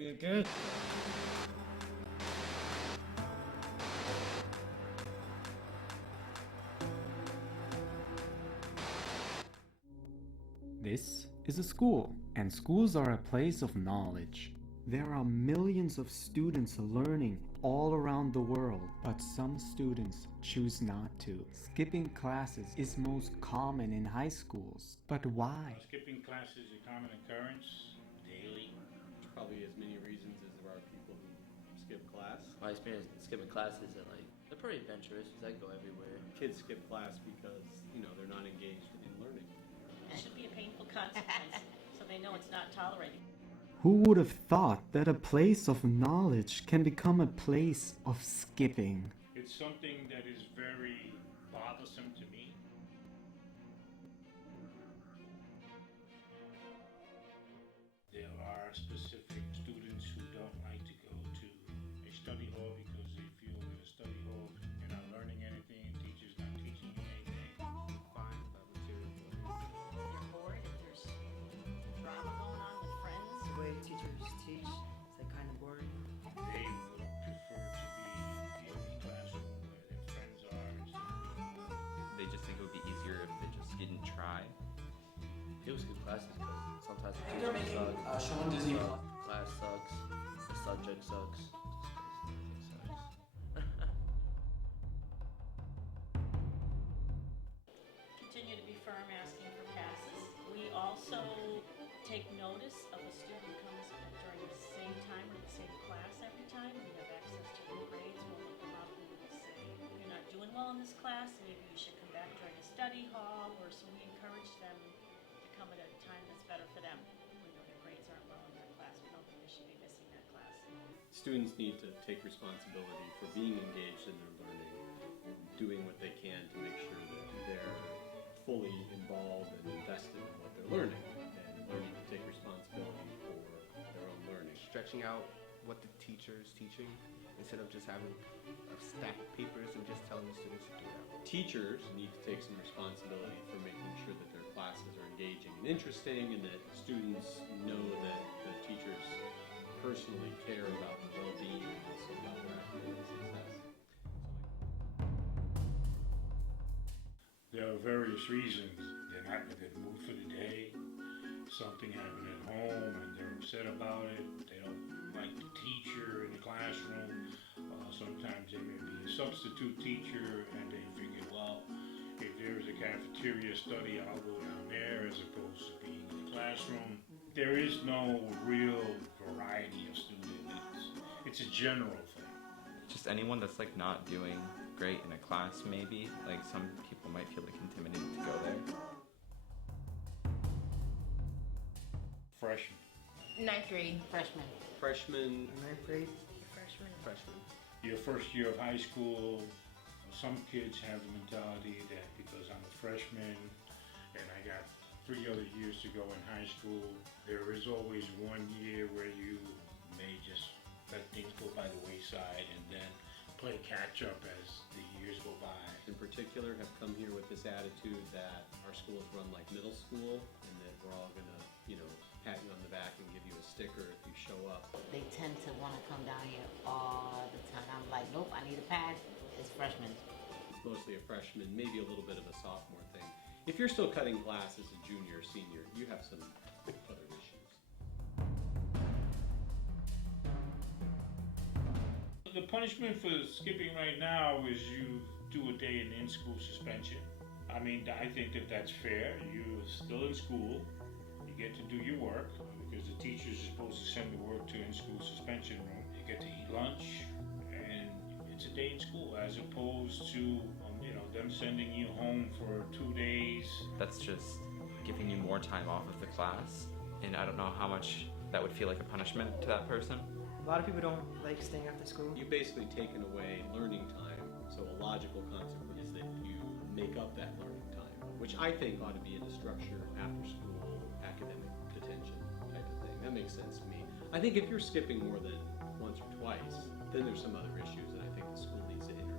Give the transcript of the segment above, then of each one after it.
You good? This is a school, and schools are a place of knowledge. There are millions of students learning all around the world, but some students choose not to. Skipping classes is most common in high schools, but why? Skipping classes is a common occurrence daily. There's probably as many reasons as there are people who skip class. My experience skipping classes and they're pretty adventurous because I go everywhere. Kids skip class because, they're not engaged in learning. It should be a painful consequence, so they know it's not tolerated. Who would have thought that a place of knowledge can become a place of skipping? It's something that is very bothersome to me. There are specific students who don't like to go to a study hall because they feel in a study hall you're not learning anything, teacher's not teaching you anything. Fine, You're bored and there's drama going on with friends. The way teachers teach, is that kind of boring? They would prefer to be in a classroom where their friends are instead of They just think it would be easier if they just didn't try. People skip classes because sometimes the teacher sucks, Sean Disney. class sucks, the subject sucks. Everything sucks. Continue to be firm asking for passes. We also take notice of a student who comes during the same time or the same class every time. We have access to their grades. We'll look them up and we'll say, you're not doing well in this class, maybe you should come back during a study hall, or so we encourage them to come at a time that's better for them. We know their grades aren't well in their class. We don't think they should be missing that class. Students need to take responsibility for being engaged in their learning, doing what they can to make sure that they're fully involved and invested in what they're learning, and learning to take responsibility for their own learning. Stretching out what the teacher is teaching instead of just having a stack of papers and just telling the students to do it. Teachers need to take some responsibility for making sure that their classes are engaging and interesting, and that students know that the teachers personally care about the well-being and also about their academic success. There are various reasons. They're not in a good mood for the day. Something happened at home and they're upset about it. They don't like the teacher in the classroom. Sometimes there may be a substitute teacher and they figure, well, if there's a cafeteria study, I'll go down there as opposed to being in the classroom. There is no real variety of students. It's a general thing. Just anyone that's like not doing great in a class, maybe. Like some people might feel like intimidated to go there. Freshman. Ninth grade. Freshman. Freshmen, Ninth grade. Freshman. freshmen. Your first year of high school, some kids have the mentality that because I'm a freshman and I got 3 other years to go in high school, there is always 1 year where you may just let things go by the wayside and then play catch up as the years go by. In particular, have come here with this attitude that our school is run like middle school and that we're all gonna, pat you on the back and give you a sticker if you show up. They tend to want to come down here all the time. I'm like, nope, I need a pad. It's freshmen. It's mostly a freshman, maybe a little bit of a sophomore thing. If you're still cutting class as a junior or senior, you have some other issues. The punishment for skipping right now is you do a day in in-school suspension. I mean, I think that that's fair. You're still in school. You get to do your work because the teachers are supposed to send the work to in-school suspension room. You get to eat lunch, and it's a day in school as opposed to them sending you home for 2 days. That's just giving you more time off of the class, and I don't know how much that would feel like a punishment to that person. A lot of people don't like staying after school. You've basically taken away learning time, so a logical consequence is that you make up that learning time, which I think ought to be in the structure after school academic detention type of thing. That makes sense to me. I think if you're skipping more than once or twice, then there's some other issues, and I think the school needs to intervene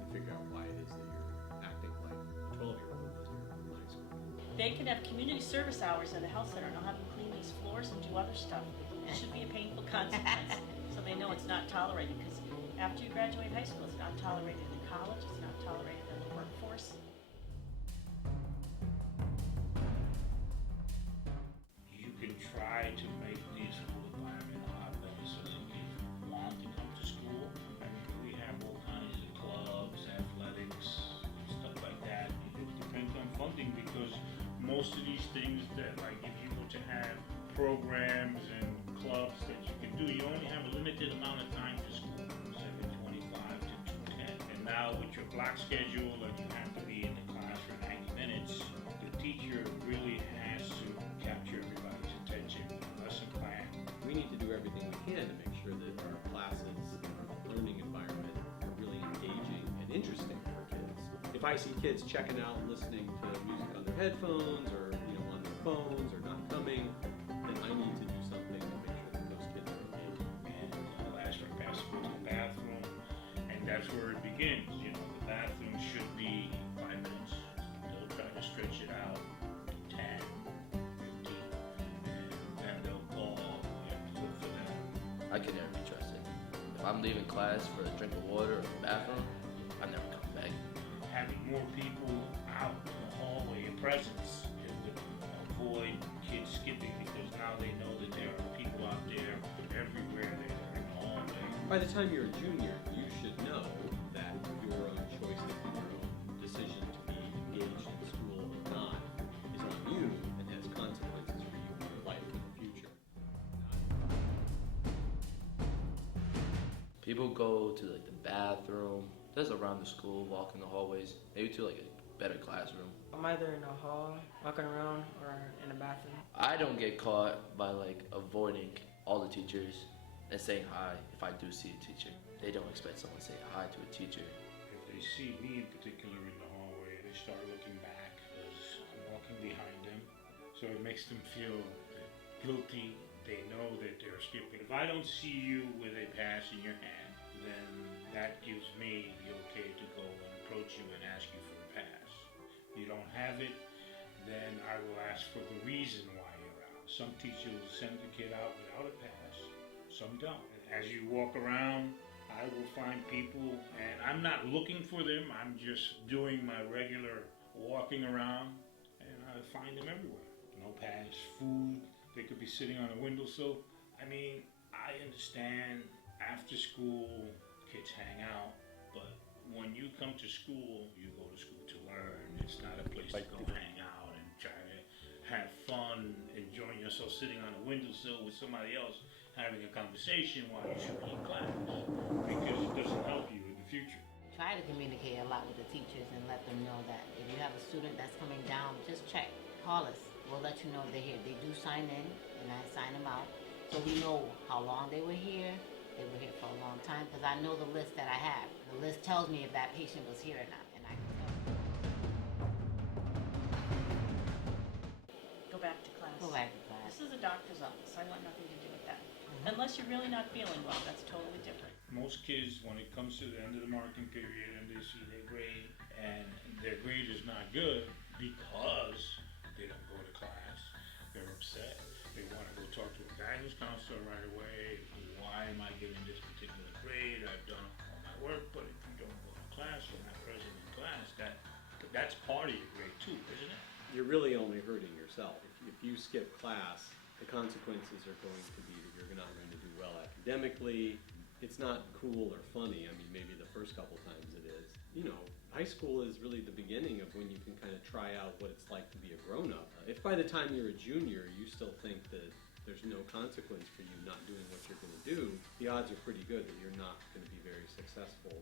and figure out why it is that you're acting like a 12-year-old when you're in high school. They could have community service hours at a health center and I'll have them clean these floors and do other stuff. It should be a painful consequence, so they know it's not tolerated, because after you graduate high school, it's not tolerated in college, it's not tolerated in the workforce. You can try to make the school environment a lot better so that kids want to come to school. I mean, we have all kinds of clubs, athletics, stuff like that. It depends on funding, because most of these things that, like, if you were to have programs and clubs that you can do, you only have a limited amount of time for school, 7:25 to 2:10. And now with your block schedule, and you have to be in the class for 90 minutes, the teacher really has to capture everybody's attention with a lesson plan. We need to do everything we can to make sure that our classes, our learning environment are really engaging and interesting for kids. If I see kids checking out and listening to music on their headphones, or on their phones, or not coming, then I need to do something to make sure that those kids are engaged. And last one, pass them to the bathroom, and that's where it begins. The bathroom should be 5 minutes. They'll try to stretch it out 10, 15, and then they'll call and look for them. I can never be trusted. If I'm leaving class for a drink of water or the bathroom, I never come back. Having more people out in the hallway, a presence, it would avoid kids skipping, because now they know that there are people out there everywhere. They're in the hallway. By the time you're a junior, you should know that your own choices and your own decision to be engaged in school or not is on you and has consequences for you in your life in the future. People go to like the bathroom, just around the school, walk in the hallways, maybe to like a better classroom. I'm either in a hall, walking around, or in a bathroom. I don't get caught by like avoiding all the teachers and saying hi if I do see a teacher. They don't expect someone to say hi to a teacher. If they see me in particular in the hallway, they start looking back because I'm walking behind them. So it makes them feel guilty. They know that they're skipping. If I don't see you with a pass in your hand, then that gives me the okay to go and approach you and ask you for a pass. If you don't have it, then I will ask for the reason why you're out. Some teachers will send the kid out without a pass, some don't. As you walk around, I will find people, and I'm not looking for them, I'm just doing my regular walking around, and I find them everywhere. No pass, food, they could be sitting on a windowsill. I mean, I understand after school, kids hang out, but when you come to school, you go to school to learn. It's not a place to go hang out and try to have fun, enjoying yourself sitting on a windowsill with somebody else having a conversation while you should be in class, because it doesn't help you in the future. Try to communicate a lot with the teachers and let them know that if you have a student that's coming down, just check, call us. We'll let you know they're here. They do sign in, and I sign them out, so we know how long they were here. They were here for a long time, because I know the list that I have. The list tells me if that patient was here or not, and I can tell. Go back to class. Go back to class. This is a doctor's office, I want nothing to do with that. Unless you're really not feeling well, that's totally different. Most kids, when it comes to the end of the marking period and they see their grade, and their grade is not good because they don't go to class, they're upset. They want to go talk to a guidance counselor right away. Why am I getting this particular grade? I've done all my work, but if you don't go to class or not present in class, that's part of your grade too, isn't it? You're really only hurting yourself. If you skip class, the consequences are going to be that you're not going to do well academically. It's not cool or funny. I mean, maybe the first couple times it is. High school is really the beginning of when you can kind of try out what it's like to be a grown-up. If by the time you're a junior, you still think that there's no consequence for you not doing what you're going to do, the odds are pretty good that you're not going to be very successful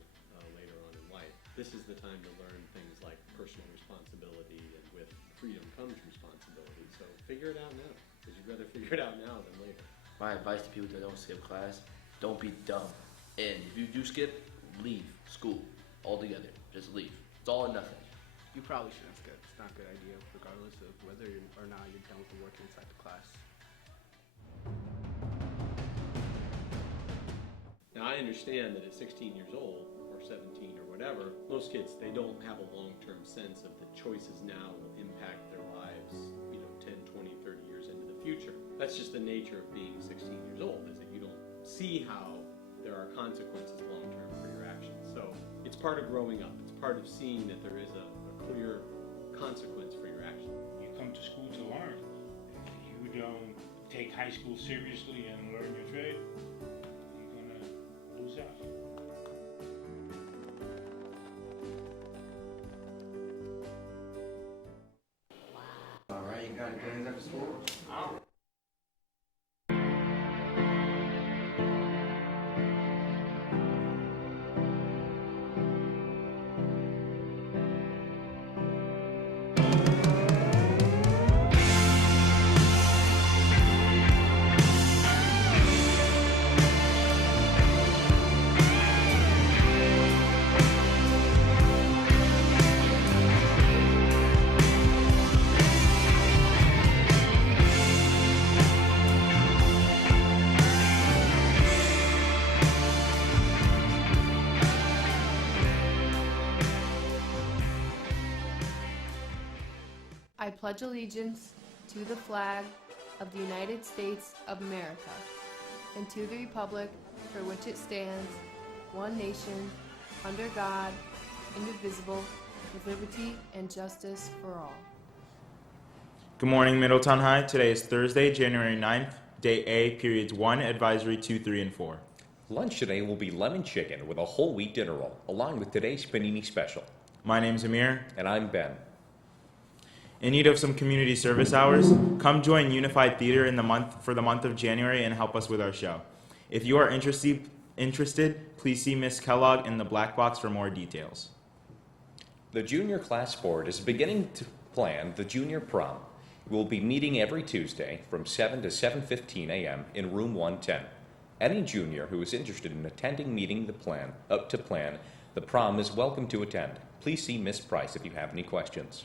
later on in life. This is the time to learn things like personal responsibility, and with freedom comes responsibility. So figure it out now, because you'd rather figure it out now than later. My advice to people that don't skip class, don't be dumb. And if you do skip, leave school altogether. Just leave. It's all or nothing. You probably shouldn't skip. It's not a good idea, regardless of whether or not you're done with the work inside the class. Now, I understand that at 16 years old, or 17 or whatever, most kids, they don't have a long-term sense of the choices now will impact their lives future. That's just the nature of being 16 years old, is that you don't see how there are consequences long term for your actions. So it's part of growing up. It's part of seeing that there is a clear consequence for your actions. You come to school to learn. If you don't take high school seriously and learn your trade, you're gonna lose out. All right, you got any plans after school? I pledge allegiance to the flag of the United States of America and to the republic for which it stands, one nation, under God, indivisible, with liberty and justice for all. Good morning, Middletown High. Today is Thursday, January 9th, Day A, Periods 1, Advisory 2, 3, and 4. Lunch today will be lemon chicken with a whole wheat dinner roll, along with today's panini special. My name's Amir. And I'm Ben. In need of some community service hours? Come join Unified Theater for the month of January and help us with our show. If you are interested, please see Miss Kellogg in the black box for more details. The junior class board is beginning to plan the junior prom. We'll be meeting every Tuesday from 7 to 7:15 a.m. in room 110. Any junior who is interested in attending the prom is welcome to attend. Please see Miss Price if you have any questions.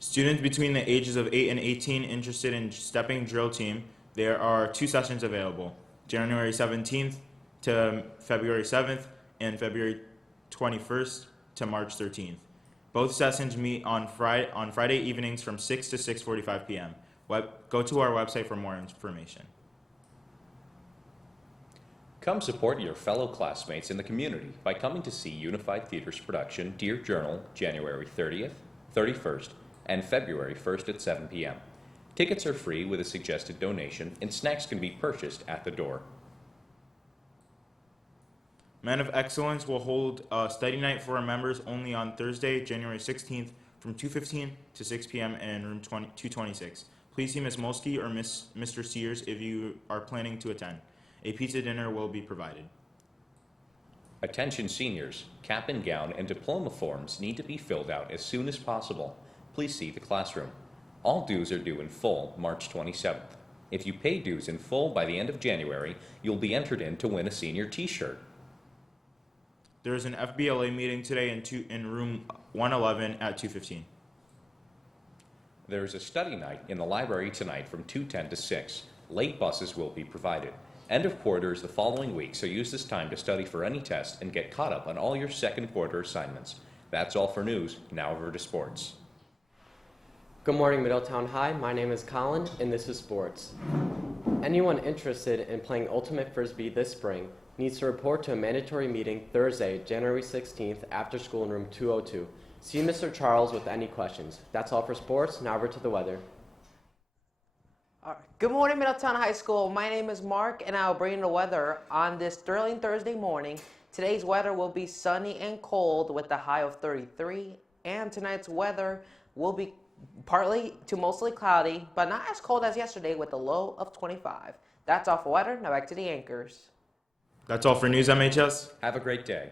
Students between the ages of 8 and 18 interested in stepping drill team, there are 2 sessions available, January 17th to February 7th and February 21st to March 13th. Both sessions meet on Friday evenings from 6 to 6:45 p.m. Go to our website for more information. Come support your fellow classmates in the community by coming to see Unified Theater's production Dear Journal, January 30th, 31st, and February 1st at 7 p.m. Tickets are free with a suggested donation, and snacks can be purchased at the door. Men of Excellence will hold a study night for our members only on Thursday, January 16th from 2:15 to 6 p.m. in room 226. Please see Ms. Molsky or Mr. Sears if you are planning to attend. A pizza dinner will be provided. Attention seniors, cap and gown and diploma forms need to be filled out as soon as possible. Please see the classroom. All dues are due in full March 27th. If you pay dues in full by the end of January, you'll be entered in to win a senior t-shirt. There is an FBLA meeting today in room 111 at 2:15. There is a study night in the library tonight from 2:10 to 6. Late buses will be provided. End of quarter is the following week, so use this time to study for any test and get caught up on all your second quarter assignments. That's all for news. Now over to sports. Good morning, Middletown High. My name is Colin, and this is sports. Anyone interested in playing Ultimate Frisbee this spring needs to report to a mandatory meeting Thursday, January 16th, after school in room 202. See Mr. Charles with any questions. That's all for sports. Now over to the weather. Good morning, Middletown High School. My name is Mark, and I'll bring the weather on this thrilling Thursday morning. Today's weather will be sunny and cold with a high of 33, and tonight's weather will be partly to mostly cloudy, but not as cold as yesterday with a low of 25. That's all for weather. Now back to the anchors. That's all for news, MHS. Have a great day.